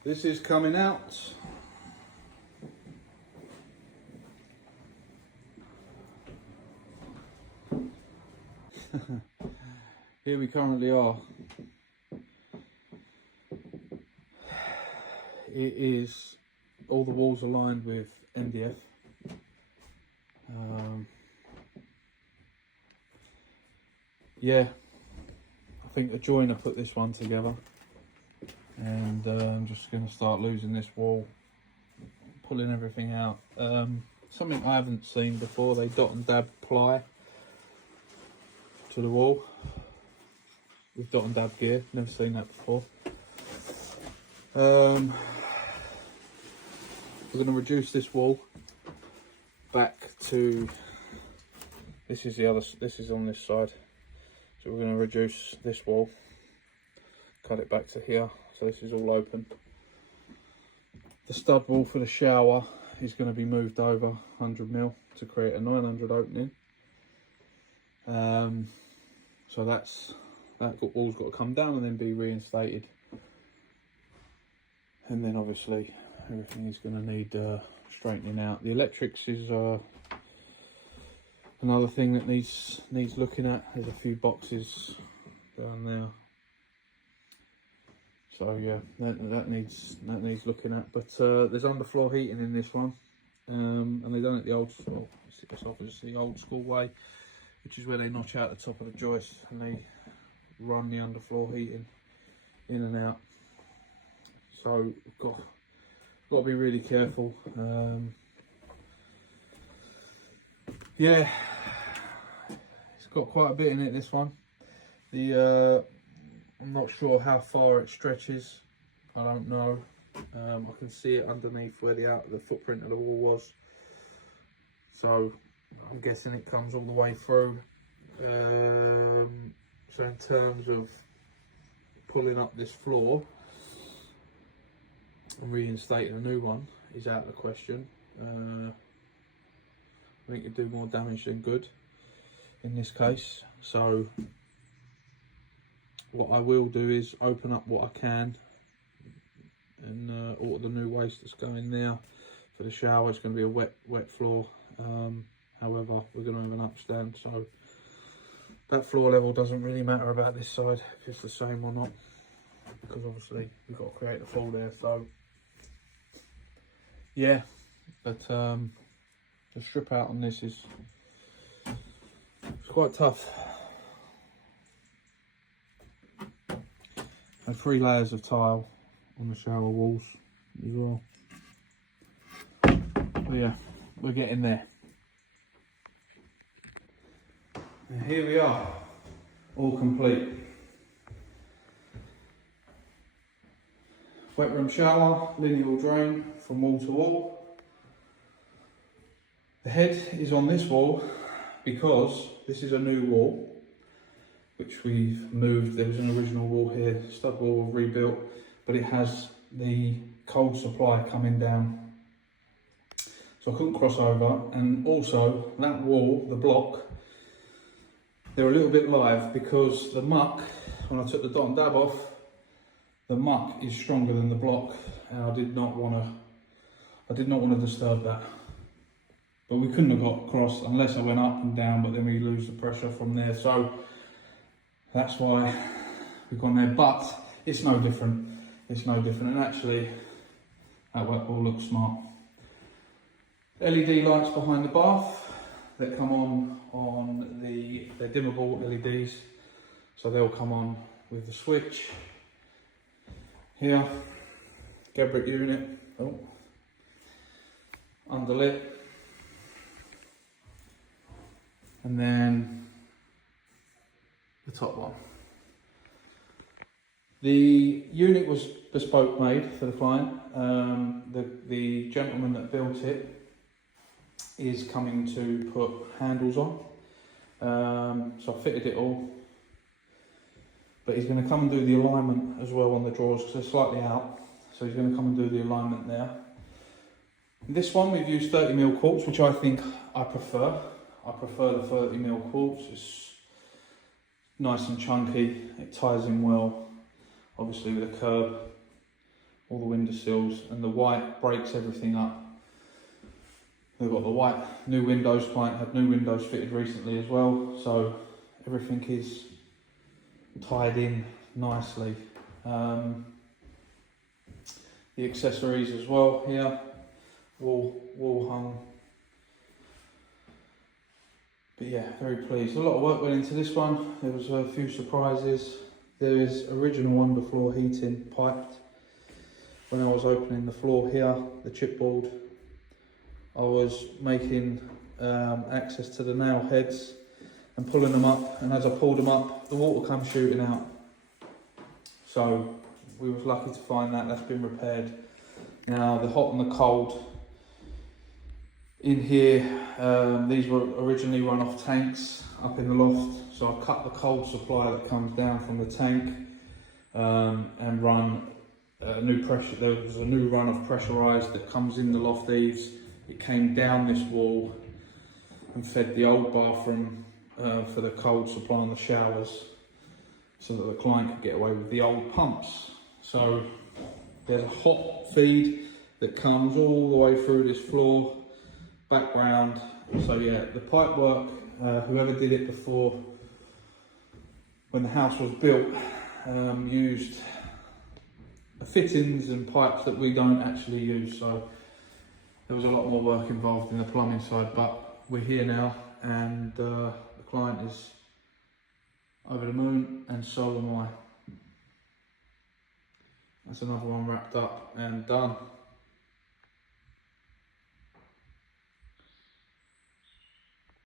This is coming out. Here we currently are. It is, all the walls are lined with MDF. Yeah, I think a joiner put this one together, and I'm just going to start losing this wall, pulling everything out. Something I haven't seen before, they dot and dab ply to the wall with dot and dab gear. Never seen that before. We're going to reduce this wall back to, this is on this side, so we're going to reduce this wall, cut it back to here, so this is all open. The stud wall for the shower is going to be moved over 100mm to create a 900 opening. So that wall's got to come down and then be reinstated, and then obviously everything is going to need straightening out. The electrics is another thing that needs looking at. There's a few boxes down there, so yeah, that needs looking at. But there's underfloor heating in this one, and they done it the old school. It's obviously the old school way, which is where they notch out the top of the joist and they run the underfloor heating in and out. So got to be really careful. Yeah, it's got quite a bit in it, this one. I'm not sure how far it stretches. I don't know. I can see it underneath where the footprint of the wall was. So I'm guessing it comes all the way through. So in terms of pulling up this floor and reinstating a new one is out of the question. I think it'd do more damage than good in this case. So what I will do is open up what I can, and all the new waste that's going there for the shower is going to be a wet floor. However, we're going to have an upstand, so that floor level doesn't really matter about this side, if it's the same or not, because obviously we've got to create the floor there. So yeah, but the strip out on this is quite tough. And 3 layers of tile on the shower walls as well. But yeah, we're getting there. And here we are, all complete. Wet room shower, lineal drain from wall to wall. The head is on this wall because this is a new wall, which we've moved. There was an original wall here, stud wall rebuilt, but it has the cold supply coming down. So I couldn't cross over, and also that wall, the block, they're a little bit live because the muck, when I took the dot and dab off, the muck is stronger than the block, and I did not want to disturb that. But we couldn't have got across unless I went up and down, but then we lose the pressure from there. So that's why we've gone there, but it's no different. It's no different, and actually that all looks smart. LED lights behind the bath that come on they're dimmable LEDs, so they'll come on with the switch. Here, Gabrick unit, underlit, and then the top one. The unit was bespoke made for the client. The gentleman that built it is coming to put handles on. So I fitted it all. But he's going to come and do the alignment as well on the drawers because they're slightly out. So he's going to come and do the alignment there. This one we've used 30mm quartz, which I think I prefer. I prefer the 30mm quartz. It's nice and chunky. It ties in well, obviously with a curb all the window sills, and the white breaks everything up. We've got the white new windows. Client had new windows fitted recently as well, so everything is tied in nicely. The accessories as well here, wall hung. But yeah, very pleased. A lot of work went into this one. There was a few surprises. There is original underfloor heating piped. When I was opening the floor here, the chipboard, I was making access to the nail heads and pulling them up, and as I pulled them up, the water comes shooting out. So we was lucky to find that. That's been repaired. Now the hot and the cold in here, these were originally run off tanks up in the loft, so I cut the cold supply that comes down from the tank and run a new pressure. There was a new run of pressurised that comes in the loft eaves. It came down this wall and fed the old bathroom for the cold supply on the showers, so that the client could get away with the old pumps. So there's a hot feed that comes all the way through this floor, background. So yeah, the pipe work, whoever did it before, when the house was built, used fittings and pipes that we don't actually use. So there was a lot more work involved in the plumbing side, but we're here now, and the client is over the moon, and so am I. That's another one wrapped up and done.